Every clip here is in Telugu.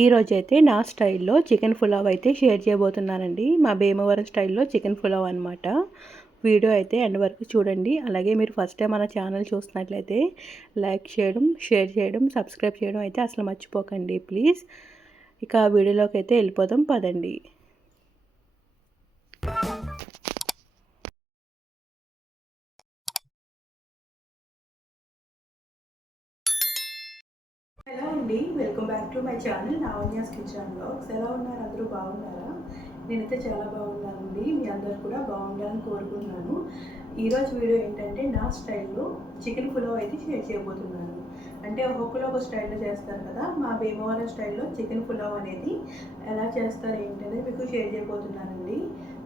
ఈరోజు అయితే నా స్టైల్లో చికెన్ పులావ్ అయితే షేర్ చేయబోతున్నానండి. మా భీమవరం స్టైల్లో చికెన్ పులావ్ అనమాట వీడియో అయితే ఎండ్ వరకు చూడండి. అలాగే మీరు ఫస్ట్ టైం మన ఛానల్ చూస్తున్నట్లయితే లైక్ చేయడం షేర్ చేయడం సబ్స్క్రైబ్ చేయడం అయితే అసలు మర్చిపోకండి ప్లీజ్. ఇక వీడియోలోకి అయితే వెళ్ళిపోదాం పదండి. అండి. Welcome back to my channel Navanya's kitchen blogs. ఎలా ఉన్నారు? అందరూ బాగున్నారా? నేనైతే చాలా బాగున్నానండి. మీ అందరు కూడా బాగుండాలని కోరుకుంటున్నాను. ఈరోజు వీడియో ఏంటంటే నా స్టైల్లో చికెన్ పులావ్ అయితే షేర్ చేయబోతున్నాను. అంటే ఒక్కొక్కరు ఒక స్టైల్లో చేస్తారు కదా. మా భీమవరం స్టైల్లో చికెన్ పులావ్ అనేది ఎలా చేస్తారు ఏంటనేది మీకు షేర్ చేయబోతున్నానండి.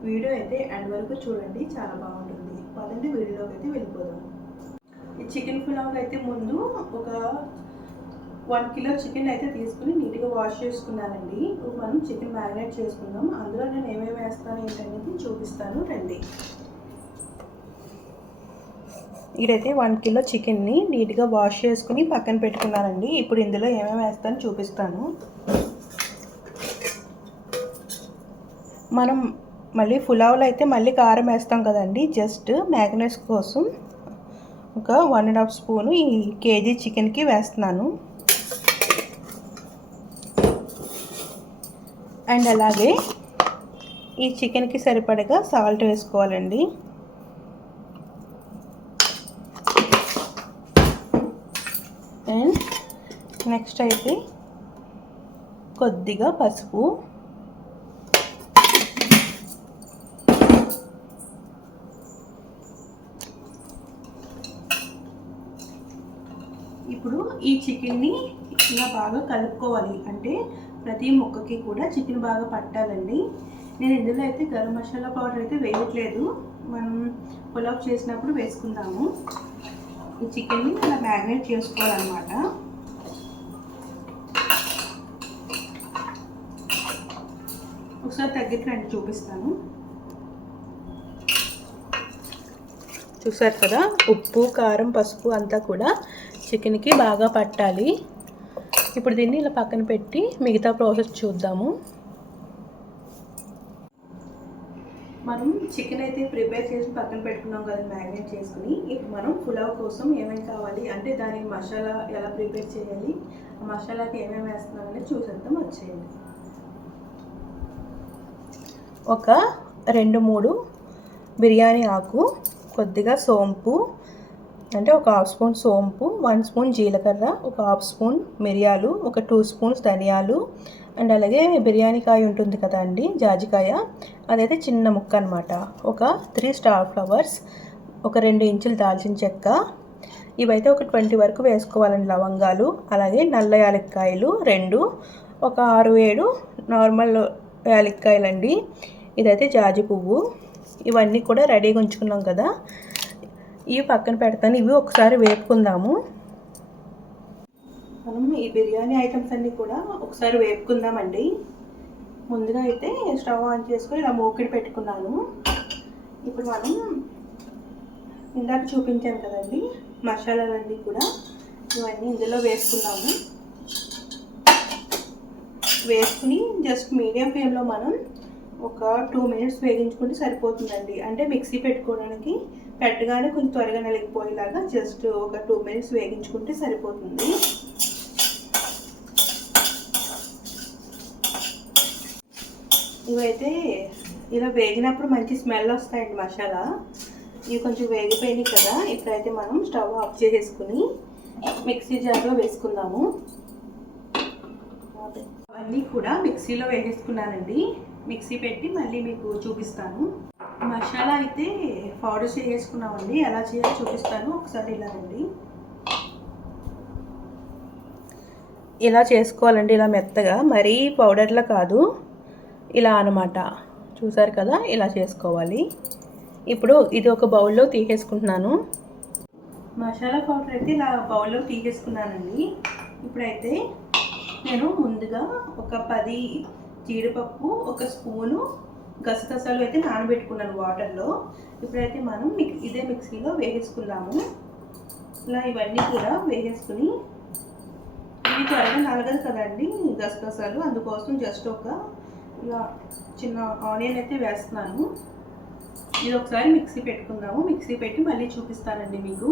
వీడియో అయితే ఎండ్ వరకు చూడండి. చాలా బాగుంటుంది. పదండి వీడియోలోకి అయితే వెళ్ళిపోదాం. ఈ చికెన్ పులావ్ అయితే ముందు ఒక వన్ కిలో చికెన్ అయితే తీసుకుని నీట్గా వాష్ చేసుకున్నానండి. ఇప్పుడు మనం చికెన్ మ్యారినేట్ చేసుకుందాం. అందులో నేను ఏమేమి వేస్తాను ఏంటనేది చూపిస్తాను రండి. ఇదైతే వన్ కిలో చికెన్ని నీట్గా వాష్ చేసుకుని పక్కన పెట్టుకున్నానండి. ఇప్పుడు ఇందులో ఏమేమి వేస్తాను చూపిస్తాను. మనం మళ్ళీ పులావ్లో అయితే మళ్ళీ కారం వేస్తాం కదండి. జస్ట్ మ్యాగ్నెస్ కోసం ఒక వన్ అండ్ హాఫ్ స్పూను ఈ కేజీ చికెన్కి వేస్తున్నాను. అండ్ అలాగే ఈ చికెన్కి సరిపడగా సాల్ట్ వేసుకోవాలండి. అండ్ నెక్స్ట్ అయితే కొద్దిగా పసుపు. ఇప్పుడు ఈ చికెన్ని ఇలా బాగా కలుపుకోవాలి. అంటే ప్రతి ముక్కకి కూడా చికెన్ బాగా పట్టాలండి. నేను ఇందులో అయితే గరం మసాలా పౌడర్ అయితే వేయట్లేదు. మనం పులావ్ చేసినప్పుడు వేసుకుందాము. ఈ చికెన్ని అలా మ్యారినేట్ చేసుకోవాలన్నమాట. ఒకసారి తగ్గిట్లండి చూపిస్తాను. చూసారు కదా? ఉప్పు కారం పసుపు అంతా కూడా చికెన్కి బాగా పట్టాలి. ఇప్పుడు దీన్ని ఇలా పక్కన పెట్టి మిగతా ప్రాసెస్ చూద్దాము. మనం చికెన్ అయితే ప్రిపేర్ చేసి పక్కన పెట్టుకున్నాం కదా మ్యారినేట్ చేసుకుని. ఇప్పుడు మనం పులావ్ కోసం ఏమేమి కావాలి? అంటే దానికి మసాలా ఎలా ప్రిపేర్ చేయాలి? ఆ మసాలాకి ఏమేమి వేస్తున్నాం అనేది చూసేద్దాం వచ్చేయండి. ఒక రెండు మూడు బిర్యానీ ఆకు కొద్దిగా సోంపు అంటే ఒక హాఫ్ స్పూన్ సోంపు వన్ స్పూన్ జీలకర్ర ఒక హాఫ్ స్పూన్ మిరియాలు ఒక టూ స్పూన్స్ ధనియాలు అండ్ అలాగే బిర్యానీ కాయ ఉంటుంది కదా అండి జాజికాయ. అదైతే చిన్న ముక్క అనమాట ఒక త్రీ స్టార్ ఫ్లవర్స్ ఒక రెండు ఇంచులు దాల్చిన చెక్క. ఇవైతే ఒక ట్వంటీ వరకు వేసుకోవాలండి లవంగాలు అలాగే నల్ల యాలక్కాయలు రెండు ఒక ఆరు ఏడు నార్మల్ యాలక్కాయలండి. ఇదైతే జాజి పువ్వు. ఇవన్నీ కూడా రెడీగా ఉంచుకున్నాం కదా. ఇవి పక్కన పెడతాను. ఇవి ఒకసారి వేపుకుందాము. మనం ఈ బిర్యానీ ఐటమ్స్ అన్నీ కూడా ఒకసారి వేపుకుందామండి. ముందుగా అయితే స్టవ్ ఆన్ చేసుకొని ఇలా మూకిడి పెట్టుకున్నాను. ఇప్పుడు మనం ఇందాక చూపించాను కదండి మసాలాలన్నీ కూడా ఇవన్నీ ఇందులో వేసుకున్నాము వేసుకుని జస్ట్ మీడియం ఫ్లేమ్లో మనం ఒక టూ మినిట్స్ వేగించుకుంటే సరిపోతుందండి. అంటే మిక్సీ పెట్టుకోవడానికి పెట్టగానే కొంచెం త్వరగా నలిగిపోయేలాగా జస్ట్ ఒక టూ మినిట్స్ వేగించుకుంటే సరిపోతుంది. ఇవైతే ఇలా వేగినప్పుడు మంచి స్మెల్ వస్తాయండి మసాలా. ఇవి కొంచెం వేగిపోయినాయి కదా ఇప్పుడైతే మనం స్టవ్ ఆఫ్ చేసేసుకుని మిక్సీ జార్లో వేసుకుందాము. అవన్నీ కూడా మిక్సీలో వేసేసుకున్నానండి. మిక్సీ పెట్టి మళ్ళీ మీకు చూపిస్తాను. మసాలా అయితే పౌడర్ చేసుకున్నామండి ఎలా చేయాలో చూపిస్తాను. ఒకసారి ఇలా రండి. ఇలా చేసుకోవాలండి ఇలా మెత్తగా. మరీ పౌడర్లా కాదు. ఇలా అనమాట చూసారు కదా? ఇలా చేసుకోవాలి. ఇప్పుడు ఇది ఒక బౌల్లో తీసేసుకుంటున్నాను. మసాలా పౌడర్ అయితే ఇలా బౌల్లో తీసేసుకున్నానండి. ఇప్పుడైతే నేను ముందుగా ఒక పది జీడిపప్పు ఒక స్పూను గసగసాలు అయితే నానబెట్టుకున్నాను వాటర్లో. ఇప్పుడైతే మనం మిక్ ఇదే మిక్సీలో వేసేసుకుందాము. ఇలా ఇవన్నీ కూడా వేసేసుకుని ఇవి త్వరగా నలగదు కదండి గసగసాలు అందుకోసం జస్ట్ ఒక ఇలా చిన్న ఆనియన్ అయితే వేస్తున్నాను. ఇది ఒకసారి మిక్సీ పెట్టుకుందాము. మిక్సీ పెట్టి మళ్ళీ చూపిస్తానండి మీకు.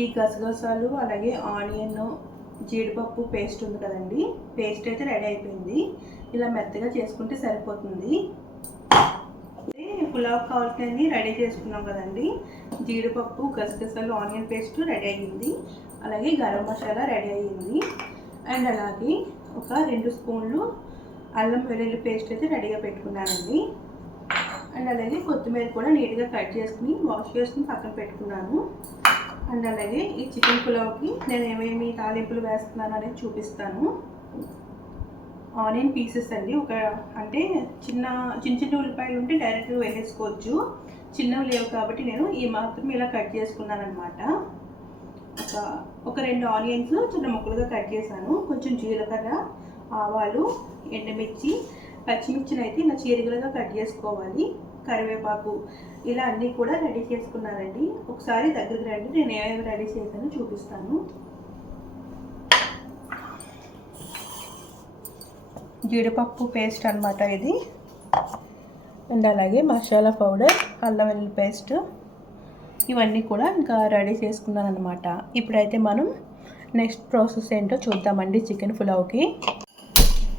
ఈ గసగసాలు అలాగే ఆనియన్ జీడిపప్పు పేస్ట్ ఉంది కదండి. పేస్ట్ అయితే రెడీ అయిపోయింది. ఇలా మెత్తగా చేసుకుంటే సరిపోతుంది. పులావ్ కావాల్సినవి రెడీ చేసుకున్నాం కదండి. జీడిపప్పు గసగసాలు ఆనియన్ పేస్ట్ రెడీ అయ్యింది. అలాగే గరం మసాలా రెడీ అయ్యింది. అండ్ అలాగే ఒక రెండు స్పూన్లు అల్లం వెల్లుల్లి పేస్ట్ అయితే రెడీగా పెట్టుకున్నానండి. అండ్ అలాగే కొత్తిమీర కూడా నీట్గా కట్ చేసుకుని వాష్ చేసుకుని పక్కన పెట్టుకున్నాను. అండ్ అలాగే ఈ చికెన్ పులావ్కి నేను ఏమేమి తాలింపులు వేస్తున్నాను అనేది చూపిస్తాను. ఆనియన్ పీసెస్ అండి. ఒక అంటే చిన్న చిన్న చిన్న ఉల్లిపాయలు ఉంటే డైరెక్ట్గా వేసేసుకోవచ్చు. చిన్నవి లేవు కాబట్టి నేను ఈ మాత్రం ఇలా కట్ చేసుకున్నాను అనమాట ఒక ఒక రెండు ఆనియన్స్ చిన్న ముక్కలుగా కట్ చేశాను. కొంచెం జీలకర్ర ఆవాలు ఎండుమిర్చి పచ్చిమిర్చిని అయితే ఇలా చీరగలుగా కట్ చేసుకోవాలి. కరివేపాకు ఇలా అన్నీ కూడా రెడీ చేసుకున్నానండి. ఒకసారి దగ్గరికి రండి నేను ఏమేమి రెడీ చేశానో చూపిస్తాను. జీడిపప్పు పేస్ట్ అనమాట ఇది. అండ్ అలాగే మసాలా పౌడర్ అల్లం వెల్లుల్లి పేస్ట్ ఇవన్నీ కూడా ఇంకా రెడీ చేసుకున్నాను అనమాట ఇప్పుడైతే మనం నెక్స్ట్ ప్రాసెస్ ఏంటో చూద్దామండి చికెన్ పులావ్కి.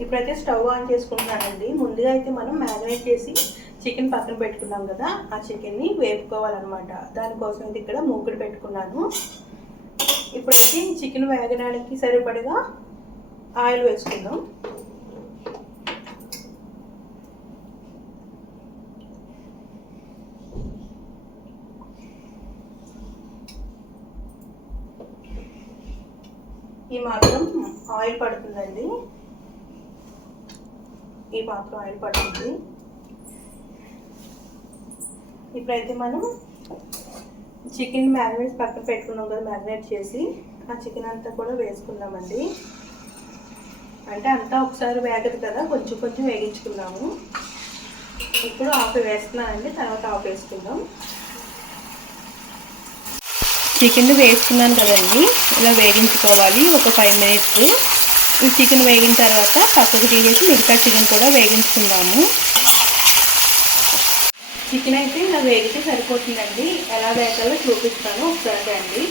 ఇప్పుడైతే స్టవ్ ఆన్ చేసుకుంటానండి ముందుగా అయితే మనం మ్యారినేట్ చేసి చికెన్ పక్కన పెట్టుకున్నాం కదా ఆ చికెన్ని వేపుకోవాలన్నమాట. దానికోసం అయితే ఇక్కడ మూకుడు పెట్టుకున్నాను. ఇప్పుడైతే చికెన్ వేగడానికి సరిపడగా ఆయిల్ వేసుకుందాం. ఈ మాత్రం ఆయిల్ పడుతుందండి. ఈ మాత్రం ఆయిల్ పడుతుంది. ఇప్పుడైతే మనం చికెన్ మ్యారినేట్ పక్కన పెట్టుకున్నాం కదా మ్యారినేట్ చేసి ఆ చికెన్ అంతా కూడా వేసుకుందామండి. అంటే అంతా ఒకసారి వేగదు కదా కొంచెం కొంచెం వేగించుకున్నాము ఇప్పుడు ఆఫ్ వేస్తున్నానండి తర్వాత ఆఫ్ వేసుకుందాం. చికెన్ వేసుకున్నాను కదండి ఇలా వేగించుకోవాలి ఒక ఫైవ్ మినిట్స్. ఈ చికెన్ వేగిన తర్వాత పక్కకు తీసేసి మిగతా చికెన్ కూడా వేగించుకుందాము. చికెన్ అయితే ఇలా వేగితే సరిపోతుందండి. ఎలా వేగాలో చూపిస్తాను ఒకసారి అండి.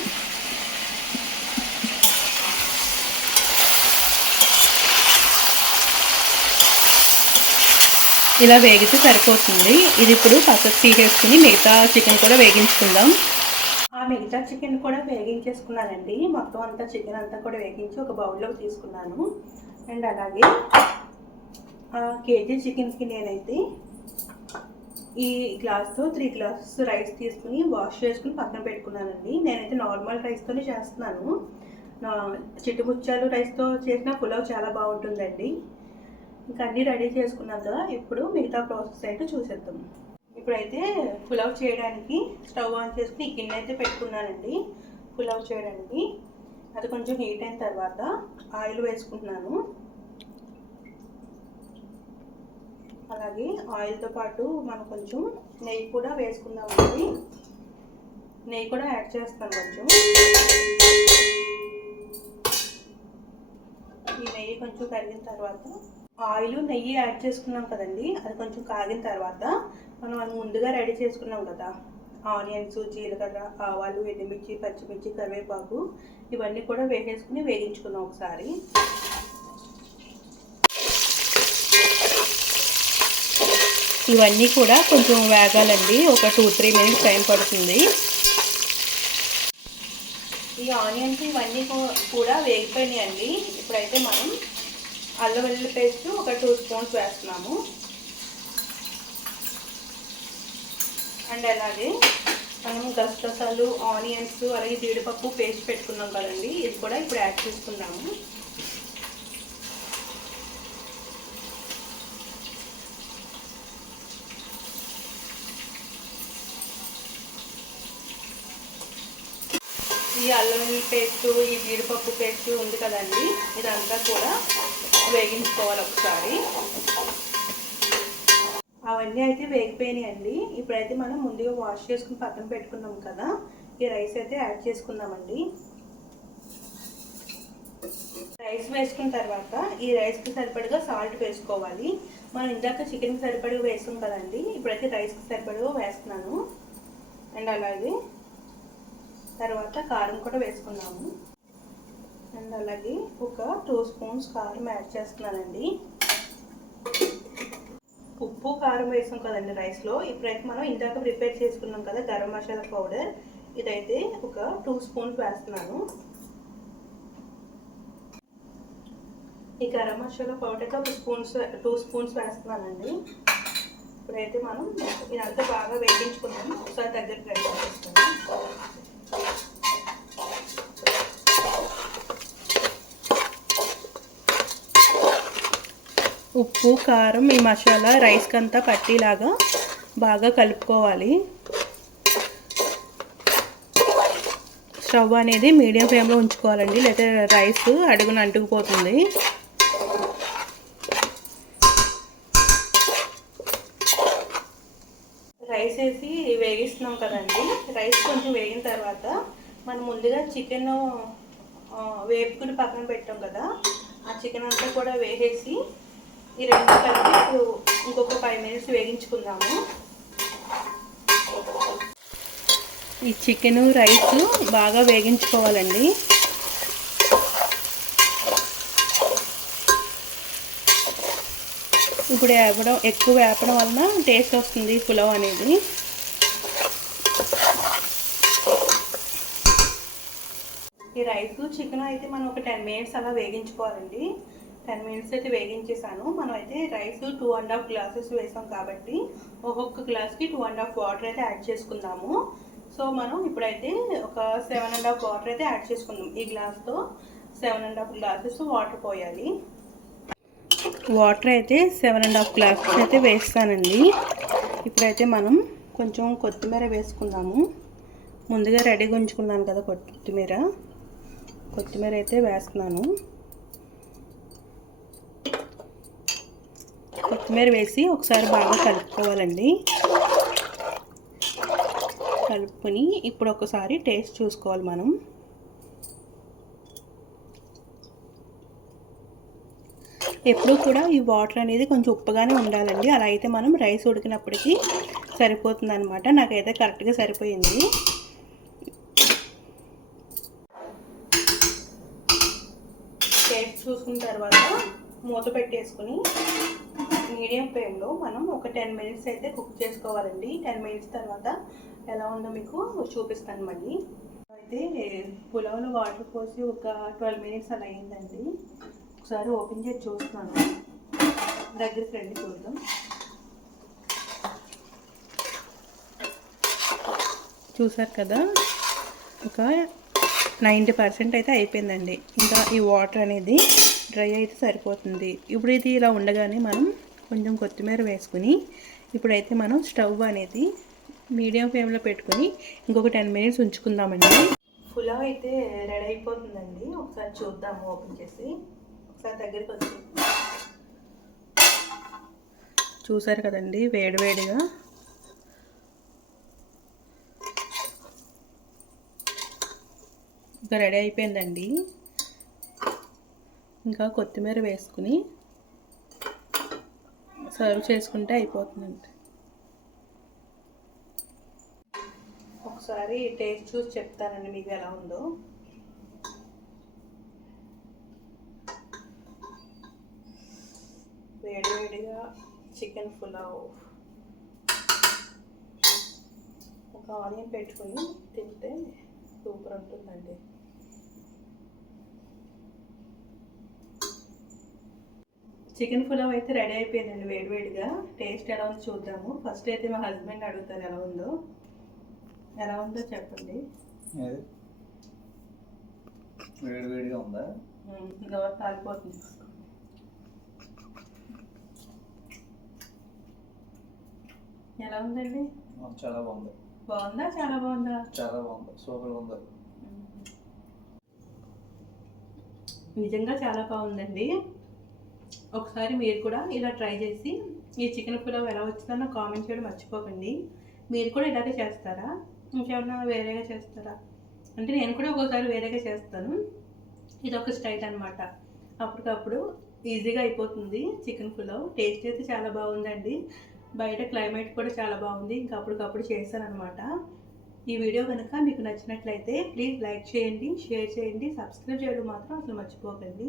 ఇలా వేగితే సరిపోతుంది. ఇది ఇప్పుడు పక్కకు తీసేసుకుని మిగతా చికెన్ కూడా వేగించుకుందాం. ఆ మిగతా చికెన్ కూడా వేగించేసుకున్నానండి. మొత్తం అంతా చికెన్ అంతా కూడా వేగించి ఒక బౌల్లోకి తీసుకున్నాను. అండ్ అలాగే కేజీ చికెన్కి నేనైతే ఈ గ్లాస్తో త్రీ గ్లాసెస్ రైస్ తీసుకుని వాష్ చేసుకుని పక్కన పెట్టుకున్నానండి. నేనైతే నార్మల్ రైస్తోనే చేస్తున్నాను. నా చిట్టుముచ్చాలు రైస్తో చేసిన పులావ్ చాలా బాగుంటుందండి. ఇంకా అన్నీ రెడీ చేసుకున్నాం కదా ఇప్పుడు మిగతా ప్రాసెస్ అయితే చూసేద్దాం. ఇప్పుడైతే పులావ్ చేయడానికి స్టవ్ ఆన్ చేసుకుని ఈ గిన్నె అయితే పెట్టుకున్నానండి. పులావ్ చేయడానికి. అది కొంచెం హీట్ అయిన తర్వాత ఆయిల్ వేసుకుంటున్నాను. అలాగే ఆయిల్తో పాటు మనం కొంచెం నెయ్యి కూడా వేసుకుందామండి నెయ్యి కూడా యాడ్ చేస్తాను కొంచెం. ఈ నెయ్యి కొంచెం కరిగిన తర్వాత ఆయిల్ నెయ్యి యాడ్ చేసుకున్నాం కదండి. అది కొంచెం కాగిన తర్వాత మనం అది ముందుగా రెడీ చేసుకున్నాం కదా. ఆనియన్స్ జీలకర్ర ఆవాలు ఎండుమిర్చి పచ్చిమిర్చి కరివేపాకు ఇవన్నీ కూడా వేసేసుకుని వేగించుకున్నాం ఒకసారి. ఇవన్నీ కూడా కొంచెం వేగాలండి. ఒక టూ త్రీ మినిట్స్ టైం పడుతుంది. ఈ ఆనియన్స్ ఇవన్నీ కూడా వేగిపోయినాయండి. ఇప్పుడైతే మనం అల్లం వెల్లుల్లి పేస్ట్ ఒక టూ స్పూన్స్ వేస్తున్నాము. అండ్ అలాగే మనం గసగసాలు ఆనియన్స్ అలాగే జీడిపప్పు పేస్ట్ పెట్టుకున్నాం కదండి. ఇది కూడా ఇప్పుడు యాడ్ చేసుకున్నాము అల్లం పేస్ట్ ఈ జీడిపప్పు పేస్ట్ ఉంది కదండి. ఇదంతా కూడా వేగించుకోవాలి ఒకసారి. అవన్నీ అయితే వేగిపోయినాయండి. ఇప్పుడైతే మనం ముందుగా వాష్ చేసుకుని పక్కన పెట్టుకున్నాం కదా. ఈ రైస్ అయితే యాడ్ చేసుకున్నామండి రైస్ వేసుకున్న తర్వాత ఈ రైస్కి సరిపడగా సాల్ట్ వేసుకోవాలి. మనం ఇందాక చికెన్కి సరిపడగా వేసాం కదండి. ఇప్పుడైతే రైస్కి సరిపడగా వేస్తున్నాను. అండ్ అలాగే తర్వాత కారం కూడా వేసుకున్నాము. అండ్ అలాగే ఒక టూ స్పూన్స్ కారం యాడ్ చేస్తున్నానండి. ఉప్పు కారం వేసాం కదండి రైస్లో. ఇప్పుడైతే మనం ఇందాక ప్రిపేర్ చేసుకున్నాం కదా గరం మసాలా పౌడర్. ఇదైతే ఒక టూ స్పూన్స్ వేస్తున్నాను. ఈ గరం మసాలా పౌడర్ అయితే ఒక స్పూన్స్ టూ స్పూన్స్ వేస్తున్నానండి. ఇప్పుడైతే మనం ఇదంతా బాగా వేయించుకున్నాము ఒకసారి దగ్గర రెడీ చేస్తాను ఉప్పు కారం ఈ మసాలా రైస్కి అంతా పట్టేలాగా బాగా కలుపుకోవాలి. స్టవ్ అనేది మీడియం ఫ్లేమ్లో ఉంచుకోవాలండి లేకపోతే రైస్ అడుగున అంటుకుపోతుంది. రైస్ వేసి వేగిస్తున్నాం కదండి రైస్ కొంచెం వేగిన తర్వాత మనం ముందుగా చికెన్ వేపుకుని పక్కన పెట్టాం కదా ఆ చికెన్ అంతా కూడా వేసేసి ఈ రెండు కలిపి ఇప్పుడు ఇంకొక ఫైవ్ మినిట్స్ వేగించుకుందాము. ఈ చికెన్ రైస్ బాగా వేగించుకోవాలండి. ఇప్పుడు వేపడం ఎక్కువ వేపడం వలన టేస్ట్ వస్తుంది పులావ్ అనేది. ఈ రైస్ చికెన్ అయితే మనం ఒక టెన్ మినిట్స్ అలా వేగించుకోవాలండి. టెన్ మినిట్స్ అయితే వేగించేసాను మనం అయితే rice two and half glasses వేసాం కాబట్టి ఒక్కొక్క గ్లాస్కి టూ అండ్ హాఫ్ వాటర్ అయితే యాడ్ చేసుకుందాము. సో మనం ఇప్పుడైతే ఒక సెవెన్ అండ్ హాఫ్ వాటర్ అయితే యాడ్ చేసుకుందాం. ఈ గ్లాస్తో seven and half glasses water పోయాలి. వాటర్ అయితే సెవెన్ అండ్ హాఫ్ గ్లాసెస్ అయితే వేస్తానండి. ఇప్పుడైతే మనం కొంచెం కొత్తిమీర వేసుకుందాము. ముందుగా రెడీగా ఉంచుకున్నాను కదా కొత్తిమీర. కొత్తిమీర అయితే వేస్తున్నాను. కొత్తిమీర వేసి ఒకసారి బాగా కలుపుకోవాలండి. కలుపుకొని ఇప్పుడు ఒకసారి టేస్ట్ చూసుకోవాలి మనం. ఎప్పుడు కూడా ఈ వాటర్ అనేది కొంచెం ఉప్పుగానే ఉండాలండి. అలా అయితే మనం రైస్ ఉడికినప్పటికీ సరిపోతుంది అనమాట నాకైతే కరెక్ట్గా సరిపోయింది. టేస్ట్ చూసుకున్న తర్వాత మూత పెట్టేసుకుని మీడియం ఫ్లేమ్లో మనం ఒక టెన్ మినిట్స్ అయితే కుక్ చేసుకోవాలండి. టెన్ మినిట్స్ తర్వాత ఎలా ఉందో మీకు చూపిస్తాను మళ్ళీ. అయితే పులావ్లో వాటర్ పోసి ఒక ట్వెల్వ్ మినిట్స్ అలా అయిందండి. ఒకసారి ఓపెన్ చేసి చూస్తున్నాను దగ్గరికి రండి చూద్దాం. చూసారు కదా? ఒక నైంటీ పర్సెంట్ అయితే అయిపోయిందండి. ఇంకా ఈ వాటర్ అనేది డ్రై అయితే సరిపోతుంది. ఇప్పుడు ఇది ఇలా ఉండగానే మనం కొంచెం కొత్తిమీర వేసుకుని ఇప్పుడైతే మనం స్టవ్ అనేది మీడియం ఫ్లేమ్లో పెట్టుకొని ఇంకొక టెన్ మినిట్స్ ఉంచుకుందామండి. పులావ్ అయితే రెడీ అయిపోతుందండి. ఒకసారి చూద్దాము ఓపెన్ చేసి. ఒకసారి దగ్గరికి వచ్చి చూసారు కదండి వేడివేడిగా ఇంకా రెడీ అయిపోయిందండి. ఇంకా కొత్తిమీర వేసుకుని సర్వ్ చేసుకుంటే అయిపోతుందండి. ఒకసారి టేస్ట్ చూసి చెప్తానండి మీకు ఎలా ఉందో. వేడివేడిగా చికెన్ పులావ్. ఒక ఆనియన్ పెట్టుకుని తింటే సూపర్ ఉంటుందండి. చికెన్ పులావ్ అయితే రెడీ అయిపోయిందండి వేడివేడిగా. టేస్ట్ ఎలా ఉందో చూద్దాము. ఫస్ట్ అయితే మా హస్బెండ్ అడుగుతారు ఎలా ఉందో. ఎలా ఉందో చెప్పండి? వేడివేడిగా ఉందా? నోరు కాలిపోతుంది. ఎలా ఉందండి? చాలా బాగుంది. బాగుందా? చాలా బాగుందా? చాలా బాగుంది. సూపర్ ఉంది. నిజంగా చాలా బాగుందండి. ఒకసారి మీరు కూడా ఇలా ట్రై చేసి ఈ చికెన్ పులావ్ ఎలా వచ్చిందో కామెంట్ చేయడం మర్చిపోకండి. మీరు కూడా ఇలాగే చేస్తారా? ఇంకేమన్నా వేరేగా చేస్తారా? అంటే నేను కూడా ఒక్కోసారి వేరేగా చేస్తాను. ఇది ఒక స్టైల్ అనమాట అప్పటికప్పుడు ఈజీగా అయిపోతుంది చికెన్ పులావ్. టేస్ట్ అయితే చాలా బాగుందండి. బయట క్లైమేట్ కూడా చాలా బాగుంది. ఇంకా అప్పటికప్పుడు చేశాను అనమాట ఈ వీడియో కనుక మీకు నచ్చినట్లయితే ప్లీజ్ లైక్ చేయండి షేర్ చేయండి సబ్స్క్రైబ్ చేయడం మాత్రం అసలు మర్చిపోకండి.